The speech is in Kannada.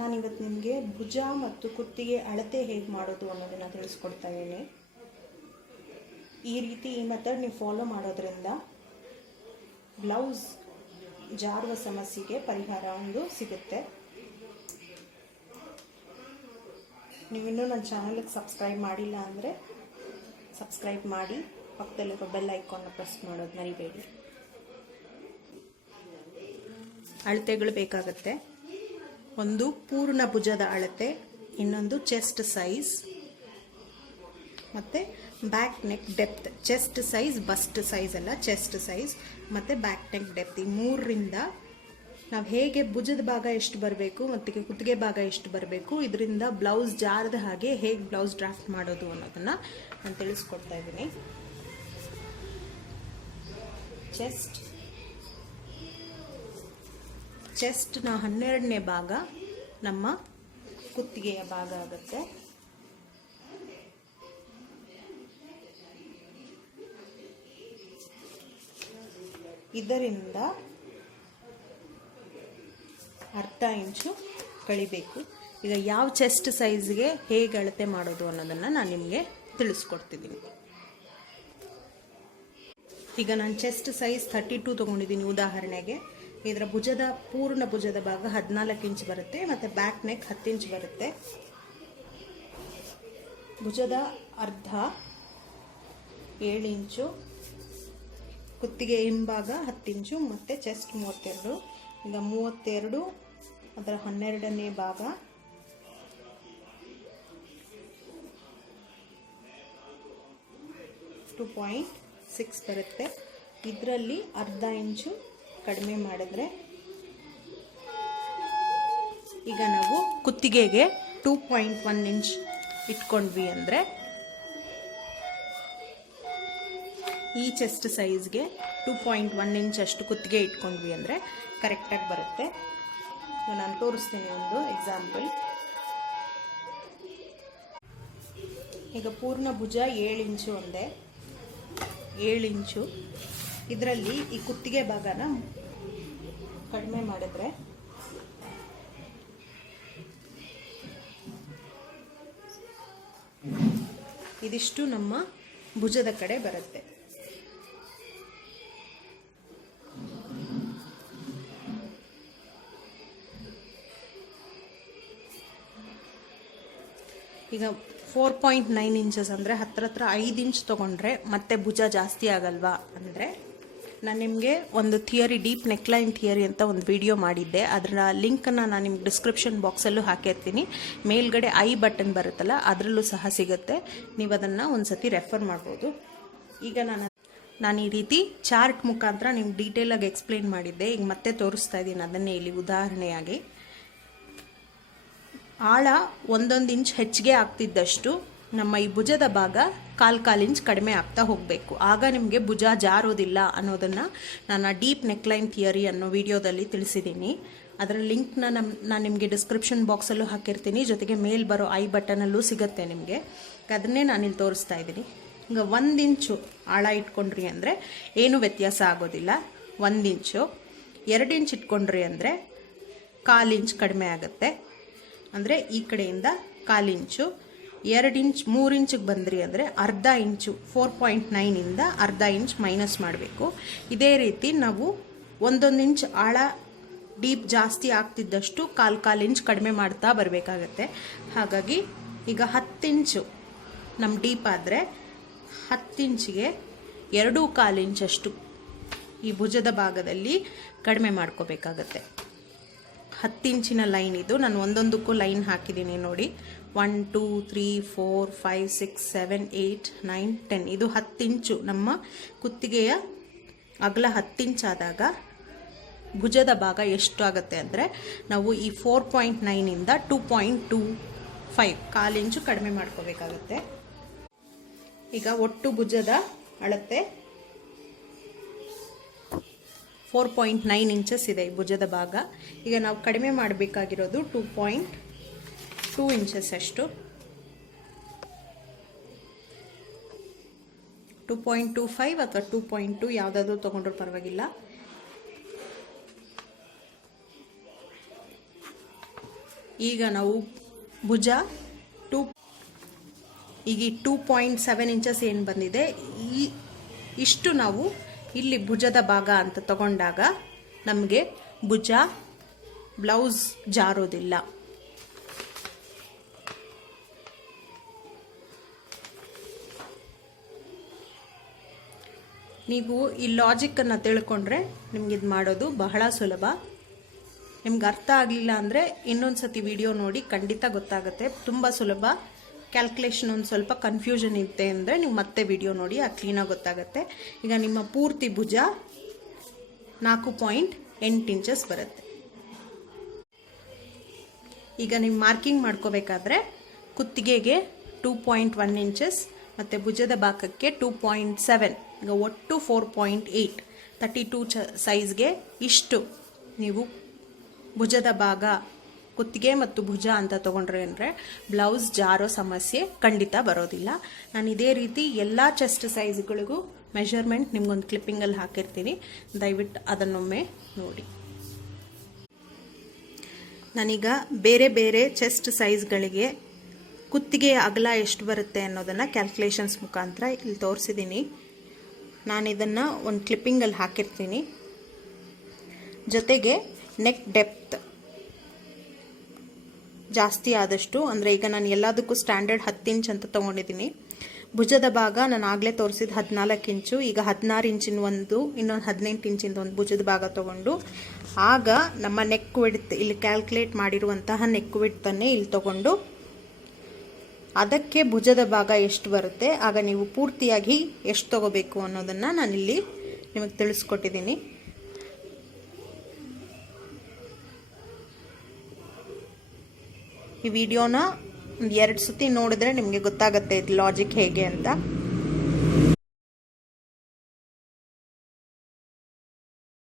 ನಾನಿವತ್ತು ನಿಮಗೆ ಭುಜ ಮತ್ತು ಕುತ್ತಿಗೆ ಅಳತೆ ಹೇಗೆ ಮಾಡೋದು ಅನ್ನೋದನ್ನು ತಿಳಿಸ್ಕೊಡ್ತಾ ಇದ್ದೀನಿ. ಈ ರೀತಿ ಈ ಮೆಥಡ್ ನೀವು ಫಾಲೋ ಮಾಡೋದ್ರಿಂದ ಬ್ಲೌಸ್ ಜಾರುವ ಸಮಸ್ಯೆಗೆ ಪರಿಹಾರ ಒಂದು ಸಿಗುತ್ತೆ. ನೀವಿನ್ನೂ ನನ್ನ ಚಾನಲ್ಗೆ ಸಬ್ಸ್ಕ್ರೈಬ್ ಮಾಡಿಲ್ಲ ಅಂದರೆ ಸಬ್ಸ್ಕ್ರೈಬ್ ಮಾಡಿ ಪಕ್ಕದಲ್ಲಿರೋ ಬೆಲ್ ಐಕಾನ್ನ ಪ್ರೆಸ್ ಮಾಡೋದು ಮರಿಬೇಡಿ. ಅಳತೆಗಳು ಬೇಕಾಗುತ್ತೆ. ಒಂದು ಪೂರ್ಣ ಭುಜದ ಅಳತೆ, ಇನ್ನೊಂದು ಚೆಸ್ಟ್ ಸೈಜ್ ಮತ್ತು back neck depth chest size bust size ಅಲ್ಲ ಚೆಸ್ಟ್ ಸೈಜ್ ಮತ್ತು ಬ್ಯಾಕ್ ನೆಕ್ ಡೆಪ್ತ್ ಈ ಮೂರರಿಂದ ನಾವು ಹೇಗೆ ಭುಜದ ಭಾಗ ಎಷ್ಟು ಬರಬೇಕು ಮತ್ತು ಕುತ್ತಿಗೆ ಭಾಗ ಎಷ್ಟು ಬರಬೇಕು, ಇದರಿಂದ ಬ್ಲೌಸ್ ಜಾರದ ಹಾಗೆ ಹೇಗೆ ಬ್ಲೌಸ್ ಡ್ರಾಫ್ಟ್ ಮಾಡೋದು ಅನ್ನೋದನ್ನು ನಾನು ತಿಳಿಸ್ಕೊಡ್ತಾ ಇದ್ದೀನಿ. ಚೆಸ್ಟ್ ಚೆಸ್ಟ್ನ ಹನ್ನೆರಡನೇ ಭಾಗ ನಮ್ಮ ಕುತ್ತಿಗೆಯ ಭಾಗ ಆಗುತ್ತೆ. ಇದರಿಂದ ಅರ್ಧ ಇಂಚು ಕಳಿಬೇಕು. ಈಗ ಯಾವ ಚೆಸ್ಟ್ ಸೈಜ್ಗೆ ಹೇಗೆ ಅಳತೆ ಮಾಡೋದು ಅನ್ನೋದನ್ನು ನಾನು ನಿಮಗೆ ತಿಳಿಸ್ಕೊಡ್ತಿದ್ದೀನಿ ಈಗ ನಾನು ಚೆಸ್ಟ್ ಸೈಜ್ ಥರ್ಟಿ ಟೂ ತೊಗೊಂಡಿದ್ದೀನಿ ಉದಾಹರಣೆಗೆ. ಇದರ ಭುಜದ ಪೂರ್ಣ ಭುಜದ ಭಾಗ ಹದಿನಾಲ್ಕು ಇಂಚ್ ಬರುತ್ತೆ, ಮತ್ತು ಬ್ಯಾಕ್ ನೆಕ್ ಹತ್ತು ಇಂಚ್ ಬರುತ್ತೆ. ಭುಜದ ಅರ್ಧ ಏಳು ಇಂಚು, ಕುತ್ತಿಗೆ ಹಿಂಭಾಗ ಹತ್ತು ಇಂಚು, ಮತ್ತು ಚೆಸ್ಟ್ ಮೂವತ್ತೆರಡು. ಈಗ ಮೂವತ್ತೆರಡು, ಅದರ ಹನ್ನೆರಡನೇ ಭಾಗ. ಟು ಪಾಯಿಂಟ್ ಸಿಕ್ಸ್ ಬರುತ್ತೆ. ಇದರಲ್ಲಿ ಅರ್ಧ ಇಂಚು ಕಡಿಮೆ ಮಾಡಿದ್ರೆ ಈಗ ನಾವು ಕುತ್ತಿಗೆಗೆ ಟೂ ಪಾಯಿಂಟ್ ಒನ್ ಇಂಚ್ ಇಟ್ಕೊಂಡ್ವಿ ಅಂದರೆ ಈ ಚೆಸ್ಟ್ ಸೈಜ್ಗೆ ಟೂ ಪಾಯಿಂಟ್ ಒನ್ ಇಂಚ್ ಅಷ್ಟು ಕುತ್ತಿಗೆ ಇಟ್ಕೊಂಡ್ವಿ ಅಂದರೆ ಕರೆಕ್ಟಾಗಿ ಬರುತ್ತೆ. ನಾನು ತೋರಿಸ್ತೀನಿ ಒಂದು ಎಕ್ಸಾಂಪಲ್ ಈಗ ಪೂರ್ಣ ಭುಜ ಏಳು ಇಂಚು ಒಂದೇ. ಏಳು ಇಂಚು ಇದರಲ್ಲಿ ಈ ಕುತ್ತಿಗೆ ಭಾಗನ ಕಡಿಮೆ ಮಾಡಿದ್ರೆ ಇದಿಷ್ಟು ನಮ್ಮ ಭುಜದ ಕಡೆ ಬರುತ್ತೆ. ಈಗ ಫೋರ್ ಪಾಯಿಂಟ್ ನೈನ್ ಇಂಚಸ್ ಅಂದರೆ ಹತ್ರ ಹತ್ರ ಐದು ಇಂಚ್ ತೊಗೊಂಡ್ರೆ ಮತ್ತೆ ಭುಜ ಜಾಸ್ತಿ ಆಗಲ್ವಾ? ಅಂದರೆ ನಾನು ನಿಮಗೆ ಒಂದು ಥಿಯರಿ ಡೀಪ್ ನೆಕ್ಲೈನ್ ಥಿಯರಿ ಅಂತ ಒಂದು ವಿಡಿಯೋ ಮಾಡಿದ್ದೆ. ಅದರ ಲಿಂಕನ್ನು ನಾನು ನಿಮ್ಗೆ ಡಿಸ್ಕ್ರಿಪ್ಷನ್ ಬಾಕ್ಸಲ್ಲೂ ಹಾಕಿರ್ತೀನಿ. ಮೇಲ್ಗಡೆ ಐ ಬಟನ್ ಬರುತ್ತಲ್ಲ, ಅದರಲ್ಲೂ ಸಹ ಸಿಗುತ್ತೆ. ನೀವು ಅದನ್ನು ಒಂದು ಸತಿ ರೆಫರ್ ಮಾಡ್ಬೋದು. ಈಗ ನಾನು ನಾನು ಈ ರೀತಿ ಚಾರ್ಟ್ ಮುಖಾಂತರ ನಿಮ್ಗೆ ಡೀಟೇಲಾಗಿ ಎಕ್ಸ್ಪ್ಲೇನ್ ಮಾಡಿದ್ದೆ. ಈಗ ಮತ್ತೆ ತೋರಿಸ್ತಾ ಇದ್ದೀನಿ ಅದನ್ನೇ ಇಲ್ಲಿ ಉದಾಹರಣೆಯಾಗಿ. ಆಳ ಒಂದೊಂದು ಇಂಚ್ ಹೆಚ್ಚಿಗೆ ಆಗ್ತಿದ್ದಷ್ಟು ನಮ್ಮ ಈ ಭುಜದ ಭಾಗ ಕಾಲ್ ಕಾಲು ಇಂಚ್ ಕಡಿಮೆ ಆಗ್ತಾ ಹೋಗಬೇಕು. ಆಗ ನಿಮಗೆ ಭುಜ ಜಾರೋದಿಲ್ಲ ಅನ್ನೋದನ್ನು ನಾನು ಡೀಪ್ ನೆಕ್ಲೈನ್ ಥಿಯರಿ ಅನ್ನೋ ವಿಡಿಯೋದಲ್ಲಿ ತಿಳಿಸಿದ್ದೀನಿ. ಅದರ ಲಿಂಕ್ನ ನಮ್ಮ ನಾನು ನಿಮಗೆ ಡಿಸ್ಕ್ರಿಪ್ಷನ್ ಬಾಕ್ಸಲ್ಲೂ ಹಾಕಿರ್ತೀನಿ. ಜೊತೆಗೆ ಮೇಲ್ ಬರೋ ಐ ಬಟನಲ್ಲೂ ಸಿಗುತ್ತೆ ನಿಮಗೆ. ಅದನ್ನೇ ನಾನಿಲ್ಲಿ ತೋರಿಸ್ತಾ ಇದ್ದೀನಿ. ಈಗ ಒಂದು ಇಂಚು ಆಳ ಇಟ್ಕೊಂಡ್ರಿ ಅಂದರೆ ಏನೂ ವ್ಯತ್ಯಾಸ ಆಗೋದಿಲ್ಲ. ಒಂದು ಇಂಚು, ಎರಡು ಇಂಚ್ ಇಟ್ಕೊಂಡ್ರಿ ಅಂದರೆ ಕಾಲು ಇಂಚ್ ಕಡಿಮೆ ಆಗುತ್ತೆ. ಅಂದರೆ ಈ ಕಡೆಯಿಂದ ಕಾಲು ಇಂಚು ಎರಡು ಇಂಚ್, ಮೂರು ಇಂಚಿಗೆ ಬಂದ್ರಿ ಅಂದರೆ ಅರ್ಧ ಇಂಚು ಫೋರ್ ಪಾಯಿಂಟ್ ನೈನಿಂದ ಅರ್ಧ ಇಂಚ್ ಮೈನಸ್ ಮಾಡಬೇಕು. ಇದೇ ರೀತಿ ನಾವು ಒಂದೊಂದು ಇಂಚ್ ಆಳ ಡೀಪ್ ಜಾಸ್ತಿ ಆಗ್ತಿದ್ದಷ್ಟು ಕಾಲು ಕಾಲು ಇಂಚ್ ಕಡಿಮೆ ಮಾಡ್ತಾ ಬರಬೇಕಾಗತ್ತೆ. ಹಾಗಾಗಿ ಈಗ ಹತ್ತು ಇಂಚು ನಮ್ಮ ಡೀಪ್ ಆದರೆ ಹತ್ತು ಇಂಚಿಗೆ ಎರಡೂ ಕಾಲು ಇಂಚಷ್ಟು ಈ ಭುಜದ ಭಾಗದಲ್ಲಿ ಕಡಿಮೆ ಮಾಡ್ಕೋಬೇಕಾಗತ್ತೆ. ಹತ್ತು ಇಂಚಿನ ಲೈನ್ ಇದು. ನಾನು ಒಂದೊಂದಕ್ಕೂ ಲೈನ್ ಹಾಕಿದ್ದೀನಿ ನೋಡಿ. One two three four five six seven eight nine ten ಇದು ಹತ್ತು ಇಂಚು ನಮ್ಮ ಕುತ್ತಿಗೆಯ ಅಗಲ ಹತ್ತಿಂಚಾದಾಗ ಭುಜದ ಭಾಗ ಎಷ್ಟು ಆಗುತ್ತೆ ಅಂದರೆ ನಾವು ಈ ಫೋರ್ ಪಾಯಿಂಟ್ ನೈನಿಂದ ಟೂ ಪಾಯಿಂಟ್ ಟೂ ಫೈವ್ ಕಾಲು ಇಂಚು ಕಡಿಮೆ ಮಾಡ್ಕೋಬೇಕಾಗತ್ತೆ. ಈಗ ಒಟ್ಟು ಭುಜದ ಅಳತೆ ಫೋರ್ ಪಾಯಿಂಟ್ ನೈನ್ ಇಂಚಸ್ ಇದೆ ಈ ಭುಜದ ಭಾಗ. ಈಗ ನಾವು ಕಡಿಮೆ ಮಾಡಬೇಕಾಗಿರೋದು ಟೂ ಪಾಯಿಂಟ್ ಟೂ ಇಂಚಸ್ ಅಷ್ಟು. ಟೂ ಪಾಯಿಂಟ್ ಟೂ ಫೈವ್ ಅಥವಾ ಟೂ ಪಾಯಿಂಟ್ ಟು ಯಾವುದಾದ್ರೂ ತೊಗೊಂಡ್ರೂ ಪರವಾಗಿಲ್ಲ. ಈಗ ನಾವು ಭುಜ ಟೂ, ಈಗ ಟೂ ಪಾಯಿಂಟ್ ಸೆವೆನ್ ಇಂಚಸ್ ಏನು ಬಂದಿದೆ? ಈ ಇಷ್ಟು ನಾವು ಇಲ್ಲಿ ಭುಜದ ಭಾಗ ಅಂತ ತಗೊಂಡಾಗ ನಮಗೆ ಭುಜ ಬ್ಲೌಸ್ ಜಾರೋದಿಲ್ಲ. ನೀವು ಈ ಲಾಜಿಕ್ಕನ್ನು ತಿಳ್ಕೊಂಡ್ರೆ ನಿಮ್ಗೆ ಇದು ಮಾಡೋದು ಬಹಳ ಸುಲಭ. ನಿಮ್ಗೆ ಅರ್ಥ ಆಗಲಿಲ್ಲ ಅಂದರೆ ಇನ್ನೊಂದು ಸತಿ ವಿಡಿಯೋ ನೋಡಿ ಖಂಡಿತ ಗೊತ್ತಾಗುತ್ತೆ. ತುಂಬ ಸುಲಭ. ಕ್ಯಾಲ್ಕುಲೇಷನ್ ಒಂದು ಸ್ವಲ್ಪ ಕನ್ಫ್ಯೂಷನ್ ಇತ್ತೆ ಅಂದರೆ ನೀವು ಮತ್ತೆ ವಿಡಿಯೋ ನೋಡಿ, ಅದು ಕ್ಲೀನಾಗಿ ಗೊತ್ತಾಗುತ್ತೆ. ಈಗ ನಿಮ್ಮ ಪೂರ್ತಿ ಭುಜ ನಾಲ್ಕು ಪಾಯಿಂಟ್ ಎಂಟು ಇಂಚಸ್ ಬರುತ್ತೆ. ಈಗ ನೀವು ಮಾರ್ಕಿಂಗ್ ಮಾಡ್ಕೋಬೇಕಾದ್ರೆ ಕುತ್ತಿಗೆಗೆ ಟೂ ಪಾಯಿಂಟ್ ಒನ್ ಇಂಚಸ್ ಮತ್ತು ಭುಜದ ಭಾಗಕ್ಕೆ ಟೂ ಪಾಯಿಂಟ್ ಸೆವೆನ್ ಈಗ ಒಟ್ಟು four point eight thirty two ಚ ಸೈಜ್ಗೆ ಇಷ್ಟು ನೀವು ಭುಜದ ಭಾಗ, ಕುತ್ತಿಗೆ ಮತ್ತು ಭುಜ ಅಂತ ತೊಗೊಂಡ್ರೆ ಅಂದರೆ ಬ್ಲೌಸ್ ಜಾರೋ ಸಮಸ್ಯೆ ಖಂಡಿತ ಬರೋದಿಲ್ಲ. ನಾನು ಇದೇ ರೀತಿ ಎಲ್ಲ ಚೆಸ್ಟ್ ಸೈಜ್ಗಳಿಗೂ ಮೆಷರ್ಮೆಂಟ್ ನಿಮ್ಗೊಂದು ಕ್ಲಿಪ್ಪಿಂಗಲ್ಲಿ ಹಾಕಿರ್ತೀನಿ. ದಯವಿಟ್ಟು ಅದನ್ನೊಮ್ಮೆ ನೋಡಿ. ನಾನೀಗ ಬೇರೆ ಬೇರೆ ಚೆಸ್ಟ್ ಸೈಜ್ಗಳಿಗೆ ಕುತ್ತಿಗೆ ಅಗಲ ಎಷ್ಟು ಬರುತ್ತೆ ಅನ್ನೋದನ್ನು ಕ್ಯಾಲ್ಕುಲೇಷನ್ಸ್ ಮುಖಾಂತರ ಇಲ್ಲಿ ತೋರಿಸಿದ್ದೀನಿ. ನಾನು ಇದನ್ನು ಒಂದು ಕ್ಲಿಪ್ಪಿಂಗಲ್ಲಿ ಹಾಕಿರ್ತೀನಿ. ಜೊತೆಗೆ ನೆಕ್ ಡೆಪ್ತ್ ಜಾಸ್ತಿ ಆದಷ್ಟು, ಅಂದರೆ ಈಗ ನಾನು ಎಲ್ಲದಕ್ಕೂ ಸ್ಟ್ಯಾಂಡರ್ಡ್ ಹತ್ತು ಇಂಚ್ ಅಂತ ತೊಗೊಂಡಿದ್ದೀನಿ. ಭುಜದ ಭಾಗ ನಾನು ಆಗಲೇ ತೋರಿಸಿದ ಹದಿನಾಲ್ಕು ಇಂಚು ಈಗ ಹದಿನಾರು ಇಂಚಿನ ಒಂದು, ಇನ್ನೊಂದು ಹದಿನೆಂಟು ಇಂಚಿಂದ ಒಂದು ಭುಜದ ಭಾಗ ತೊಗೊಂಡು, ಆಗ ನಮ್ಮ ನೆಕ್ ವಿಡ್ತ್ ಇಲ್ಲಿ ಕ್ಯಾಲ್ಕುಲೇಟ್ ಮಾಡಿರುವಂತಹ ನೆಕ್ ವಿಡ್ತನ್ನೇ ಇಲ್ಲಿ ತೊಗೊಂಡು ಅದಕ್ಕೆ ಭುಜದ ಭಾಗ ಎಷ್ಟು ಬರುತ್ತೆ? ಆಗ ನೀವು ಪೂರ್ತಿಯಾಗಿ ಎಷ್ಟು ತಗೋಬೇಕು ಅನ್ನೋದನ್ನು ನಾನಿಲ್ಲಿ ನಿಮಗೆ ತಿಳಿಸ್ಕೊಟ್ಟಿದ್ದೀನಿ. ಈ ವಿಡಿಯೋನ ಒಂದು ಎರಡು ಸತಿ ನೋಡಿದ್ರೆ ನಿಮಗೆ ಗೊತ್ತಾಗುತ್ತೆ ಇದು ಲಾಜಿಕ್ ಹೇಗೆ ಅಂತ.